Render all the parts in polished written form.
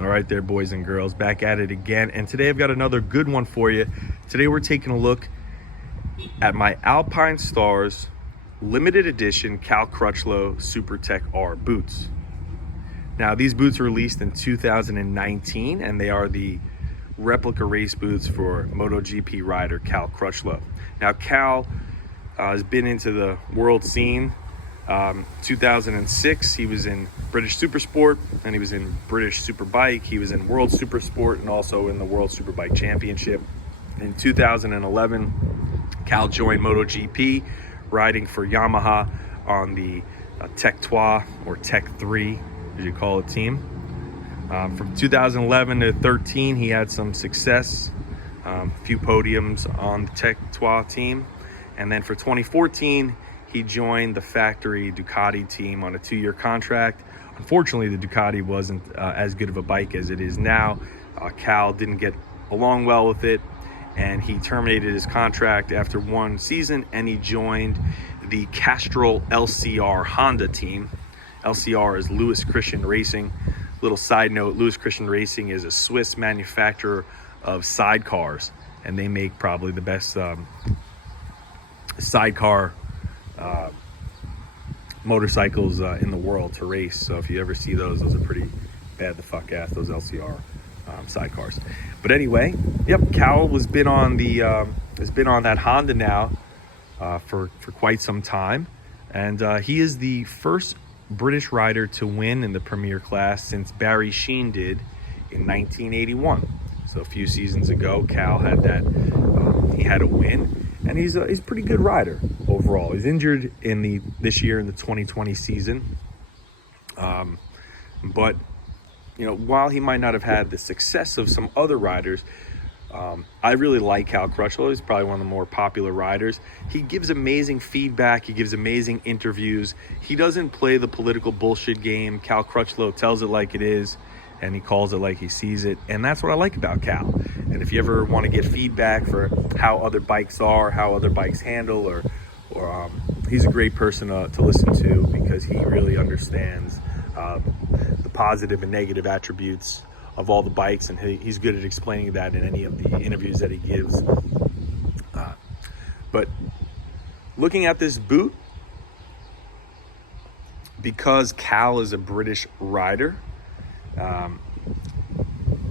All right there, boys and girls, back at it again. And today I've got another good one for you. Today we're taking a look at my Alpinestars limited edition Cal Crutchlow Supertech R boots. Now, these boots were released in 2019, and they are the replica race boots for MotoGP rider Cal Crutchlow. Now, Cal has been into the world scene. 2006, he was in British Supersport, and he was in British Superbike. He was in World Supersport and also in the World Superbike Championship. In 2011, Cal joined MotoGP, riding for Yamaha on the Tech 2 or Tech 3, as you call it, team. From 2011 to 13, he had some success, a few podiums on the Tech 2 team. And then for 2014, he joined the factory Ducati team on a 2-year contract. Unfortunately, the Ducati wasn't as good of a bike as it is now. Cal didn't get along well with it, and he terminated his contract after 1 season, and he joined the Castrol LCR Honda team. LCR is Louis Christian Racing. Little side note, Louis Christian Racing is a Swiss manufacturer of sidecars, and they make probably the best sidecar motorcycles in the world to race. So if you ever see those are pretty bad the fuck ass, those LCR sidecars. But anyway, yep, Cal has been on that Honda now for quite some time, and he is the first British rider to win in the Premier class since Barry Sheene did in 1981. So a few seasons ago, Cal had that. He had a win, and he's a pretty good rider overall. He's injured this year in the 2020 season, but you know, while he might not have had the success of some other riders, I really like Cal Crutchlow. He's probably one of the more popular riders. He gives amazing feedback. He gives amazing interviews. He doesn't play the political bullshit game. Cal Crutchlow tells it like it is, and he calls it like he sees it. And that's what I like about Cal. And if you ever want to get feedback for how other bikes are, how other bikes handle, or he's a great person to listen to, because he really understands the positive and negative attributes of all the bikes, and he's good at explaining that in any of the interviews that he gives. But looking at this boot, because Cal is a British rider,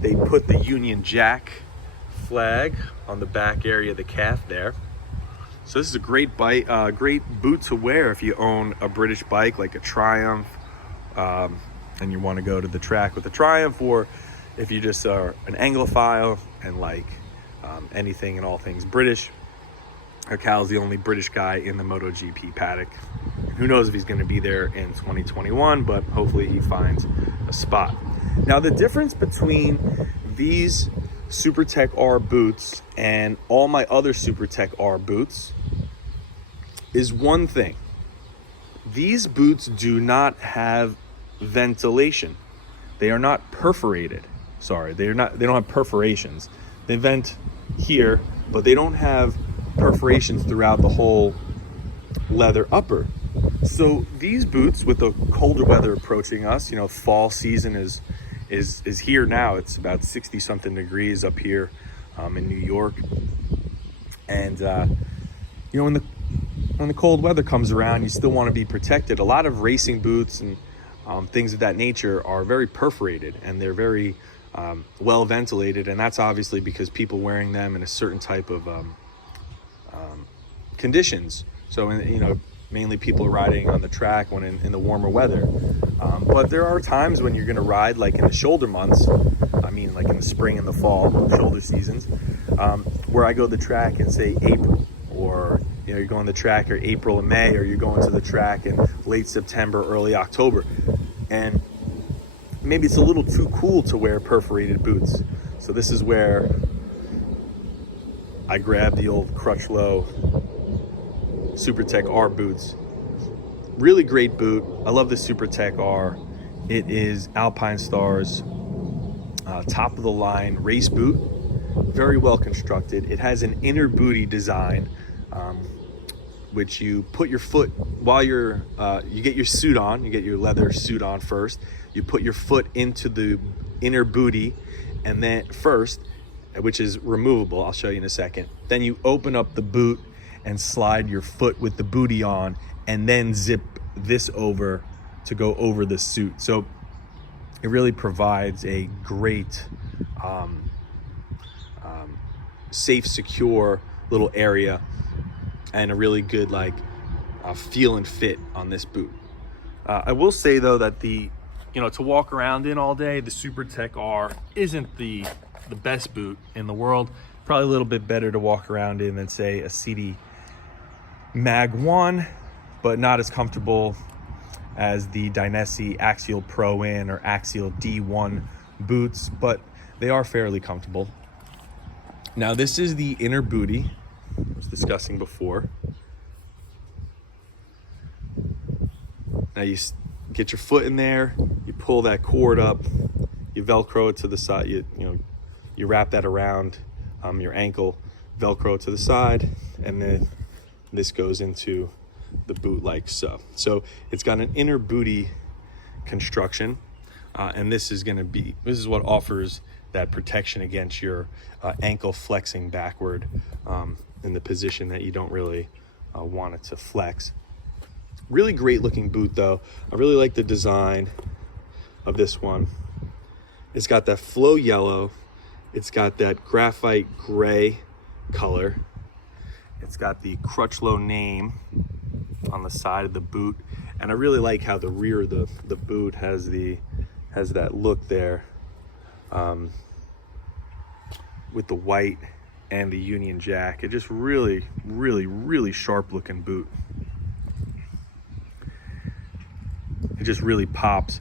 they put the Union Jack flag on the back area of the calf there. So this is a great bike, great boot to wear if you own a British bike like a Triumph, and you want to go to the track with a Triumph, or if you just are an Anglophile and like anything and all things British. Cal's the only British guy in the MotoGP paddock. Who knows if he's going to be there in 2021, but hopefully he finds a spot. Now, the difference between these Supertech R boots and all my other Supertech R boots is one thing. These boots do not have ventilation. They are not perforated. Sorry, they don't have perforations. They vent here, but they don't have perforations throughout the whole leather upper. So these boots, with the colder weather approaching us, you know, fall season is here now. It's about 60 something degrees up here in New York, and you know, when the cold weather comes around, you still want to be protected. A lot of racing boots and things of that nature are very perforated, and they're very well ventilated, and that's obviously because people wearing them in a certain type of conditions. So, you know, mainly people are riding on the track when in the warmer weather. But there are times when you're going to ride, like in the shoulder months, I mean like in the spring and the fall, shoulder seasons, where I go to the track in, say, April, or you know, you're going to the track in April and May, or you're going to the track in late September, early October. And maybe it's a little too cool to wear perforated boots. So this is where I grabbed the old Crutchlow Supertech R boots. Really great boot. I love the Supertech R. It is Alpinestars top of the line race boot. Very well constructed. It has an inner booty design, which you put your foot while you get your suit on. You get your leather suit on first. You put your foot into the inner booty, and then first, which is removable, I'll show you in a second. Then you open up the boot and slide your foot with the booty on, and then zip this over to go over the suit. So it really provides a great safe, secure little area, and a really good feel and fit on this boot. I will say though that to walk around in all day, the Supertech R isn't the best boot in the world. Probably a little bit better to walk around in than say a CD Mag 1, but not as comfortable as the Dainese Axial Pro In or Axial D1 boots, but they are fairly comfortable. Now this is the inner booty I was discussing before. Now you get your foot in there, you pull that cord up, you Velcro it to the side, you wrap that around your ankle, Velcro it to the side, and then this goes into the boot like so. So it's got an inner booty construction, and this is what offers that protection against your ankle flexing backward in the position that you don't really want it to flex. Really great looking boot though. I really like the design of this one. It's got that flow yellow, it's got that graphite gray color, it's got the Crutchlow name on the side of the boot, and I really like how the rear of the boot has that look there with the white and the Union Jack. It just really, really, really sharp looking boot. It just really pops,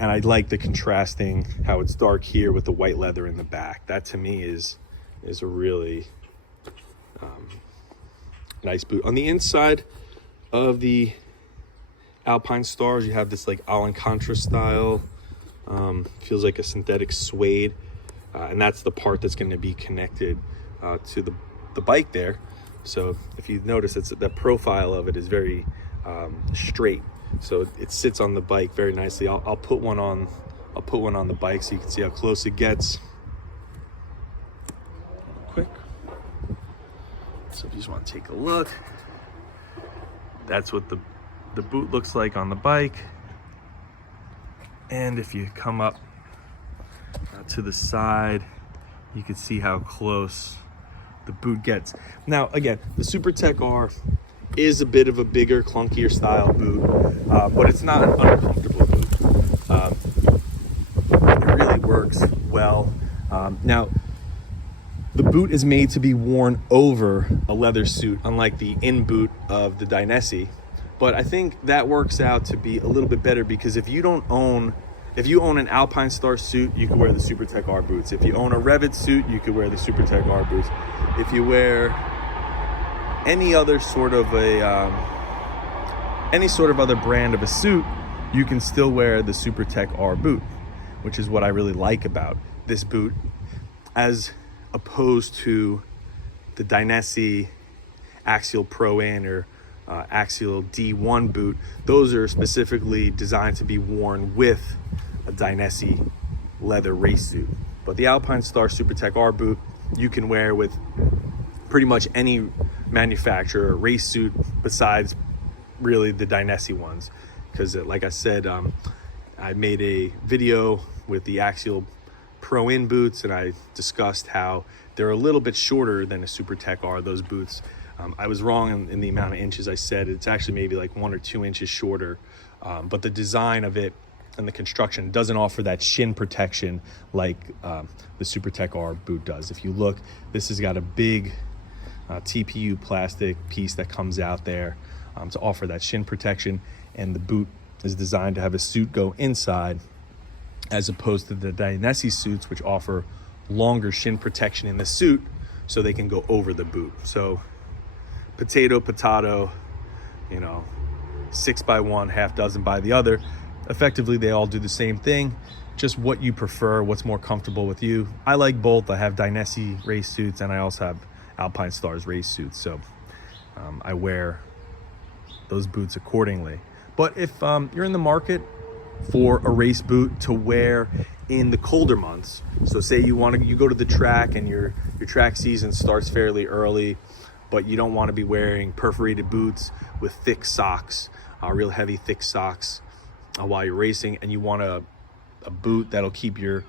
and I like the contrasting, how it's dark here with the white leather in the back. That to me is a really nice boot. On the inside of the Alpinestars, you have this like Alcantara style, feels like a synthetic suede, and that's the part that's going to be connected to the bike there. So if you notice, the profile of it is very straight, so it sits on the bike very nicely. I'll put one on the bike so you can see how close it gets. Quick. So if you just want to take a look, that's what the boot looks like on the bike. And if you come up to the side, you can see how close the boot gets. Now again, the Supertech R is a bit of a bigger, clunkier style boot, but it's not an uncomfortable boot. It really works well. Now the boot is made to be worn over a leather suit, unlike the in boot of the Dainese. But I think that works out to be a little bit better, because if you own an Alpinestars suit, you can wear the Supertech R boots. If you own a Revit suit, you could wear the Supertech R boots. If you wear any other sort of other brand of a suit, you can still wear the Supertech R boot, which is what I really like about this boot, as opposed to the Dainese Axial Pro In or Axial D1 boot. Those are specifically designed to be worn with a Dainese leather race suit. But the Alpinestars Supertech R boot you can wear with pretty much any manufacturer race suit besides really the Dainese ones, because like I said, I made a video with the Axial Pro In boots, and I discussed how they're a little bit shorter than a Supertech R, those boots. I was wrong in the amount of inches I said. It's actually maybe like 1 or 2 inches shorter, but the design of it and the construction doesn't offer that shin protection like the Supertech R boot does. If you look, this has got a big TPU plastic piece that comes out there to offer that shin protection, and the boot is designed to have a suit go inside, as opposed to the Dainese suits, which offer longer shin protection in the suit so they can go over the boot. So potato, 6 by one, half dozen by the other. Effectively, they all do the same thing, just what you prefer, what's more comfortable with you. I like both. I have Dainese race suits, and I also have Alpinestars race suits, so I wear those boots accordingly. But if you're in the market for a race boot to wear in the colder months. So say you go to the track and your track season starts fairly early, but you don't want to be wearing perforated boots with thick socks, real heavy thick socks while you're racing, and you want a boot that'll keep your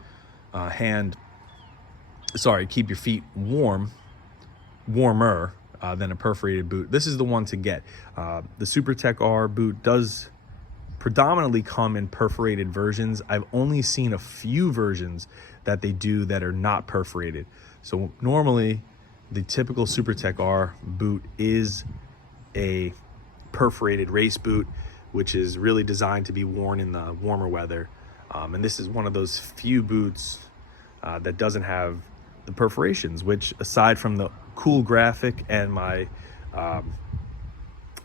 keep your feet warmer than a perforated boot. This is the one to get. The Supertech R boot does predominantly come in perforated versions. I've only seen a few versions that they do that are not perforated. So normally the typical Supertech R boot is a perforated race boot, which is really designed to be worn in the warmer weather. And this is one of those few boots that doesn't have the perforations, which, aside from the cool graphic and my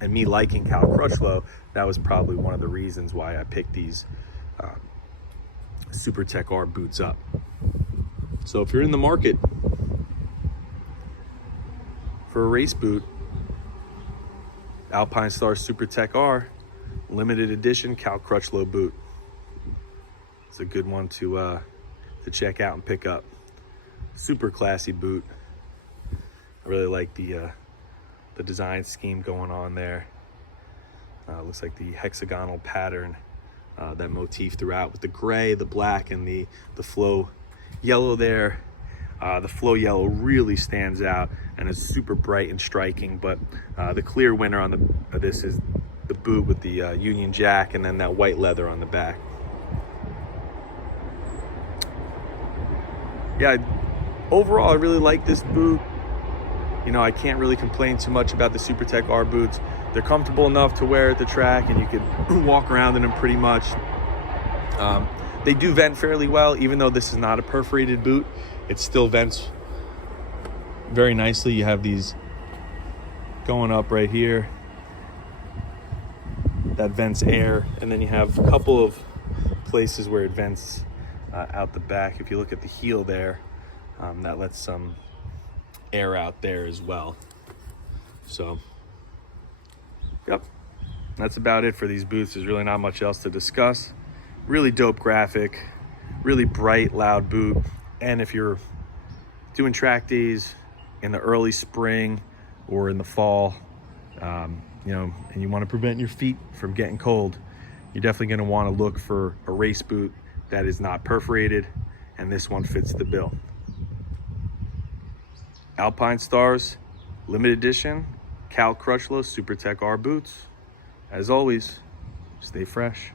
and me liking Cal Crutchlow, that was probably one of the reasons why I picked these Supertech R boots up. So if you're in the market for a race boot, Alpinestars Supertech R, limited edition Cal Crutchlow boot. It's a good one to check out and pick up. Super classy boot. I really like the design scheme going on there. Looks like the hexagonal pattern, that motif throughout, with the gray, the black, and the flow yellow there. The flow yellow really stands out and is super bright and striking, but the clear winner on this is the boot with the Union Jack, and then that white leather on the back. Yeah, overall I really like this boot. You know, I can't really complain too much about the Supertech R boots. They're comfortable enough to wear at the track, and you could walk around in them pretty much. They do vent fairly well, even though this is not a perforated boot. It still vents very nicely. You have these going up right here. That vents air, and then you have a couple of places where it vents out the back. If you look at the heel there, that lets some air out there as well. So, yep, that's about it for these boots. There's really not much else to discuss. Really dope graphic, really bright, loud boot. And if you're doing track days in the early spring or in the fall, you know, and you want to prevent your feet from getting cold, you're definitely going to want to look for a race boot that is not perforated, and this one fits the bill. Alpinestars limited edition Cal Crutchlow Supertech R boots. As always, stay fresh.